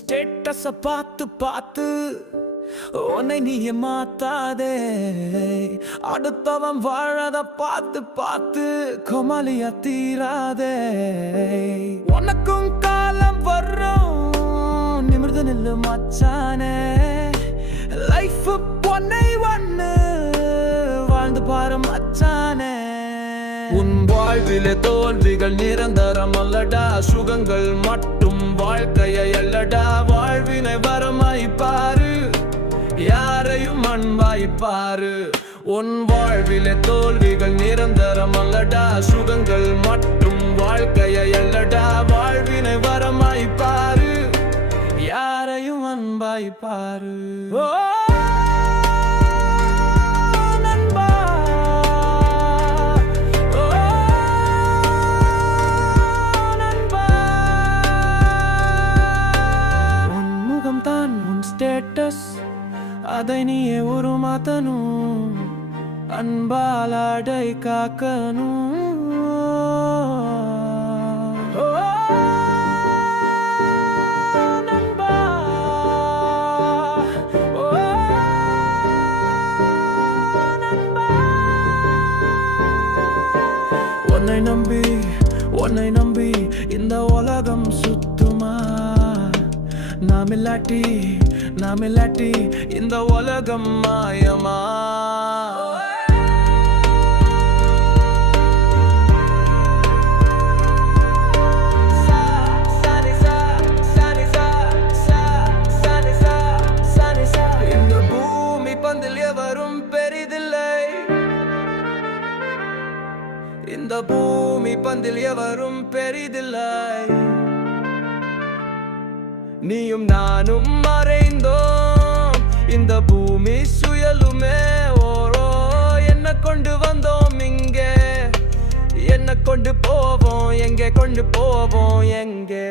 ஸ்டேட்டஸ பார்த்து பார்த்து உன்னை நீயே மாத்தாதே. அடுத்தவன் வாழத பார்த்து பார்த்து கோமாளியா தீராதே. உனக்கும் காலம் வரும், நிமிர்ந்து நில்லு மச்சானே. லைஃப் பொன்னை ஒன்னு வாழ்ந்து பாரு மச்சானே. உன் வாழ்விலே தோல்விகள் நிரந்தரம் அல்லடா, சுகங்கள் மட்டும் வாழ்க்கையை அல்லடா. வாழ்வினை வரமாய் பாரு, யாரையும் அன்பாய் பாரு. உன் வாழ்விலே தோல்விகள் நிரந்தரம் அல்லடா, சுகங்கள் மட்டும் வாழ்க்கையை அல்லடா. வாழ்வினை வரமாய் பாரு, யாரையும் அன்பாய் பாரு. ஸ்டேட்டஸ் அதை நீயே உருமாத்தனும், அன்பால் அடை காக்கணும். நண்பா, உன்னை நம்பி இந்த உலகம் சுத்துமா? நாம் இல்லாட்டி இந்த உலகம் மாயமா? இந்த பூமி பந்தில் எவரும் பெரிதில்லை, இந்த பூமி பந்தில் எவரும் பெரிதில்லை. நீயும் நானும் மறைந்தோம், இந்த பூமி சுயலுமே ஓரோ. என்ன கொண்டு வந்தோம் இங்கே, என்ன கொண்டு போவோம் எங்கே, கொண்டு போவோம் எங்கே?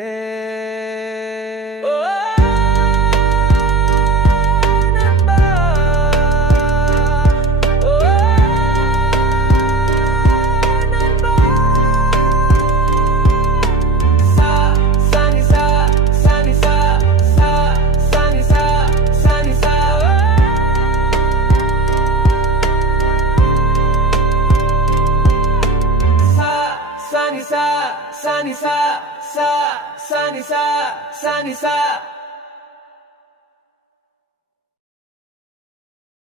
Sunny side, sunny side, sunny side, sunny side.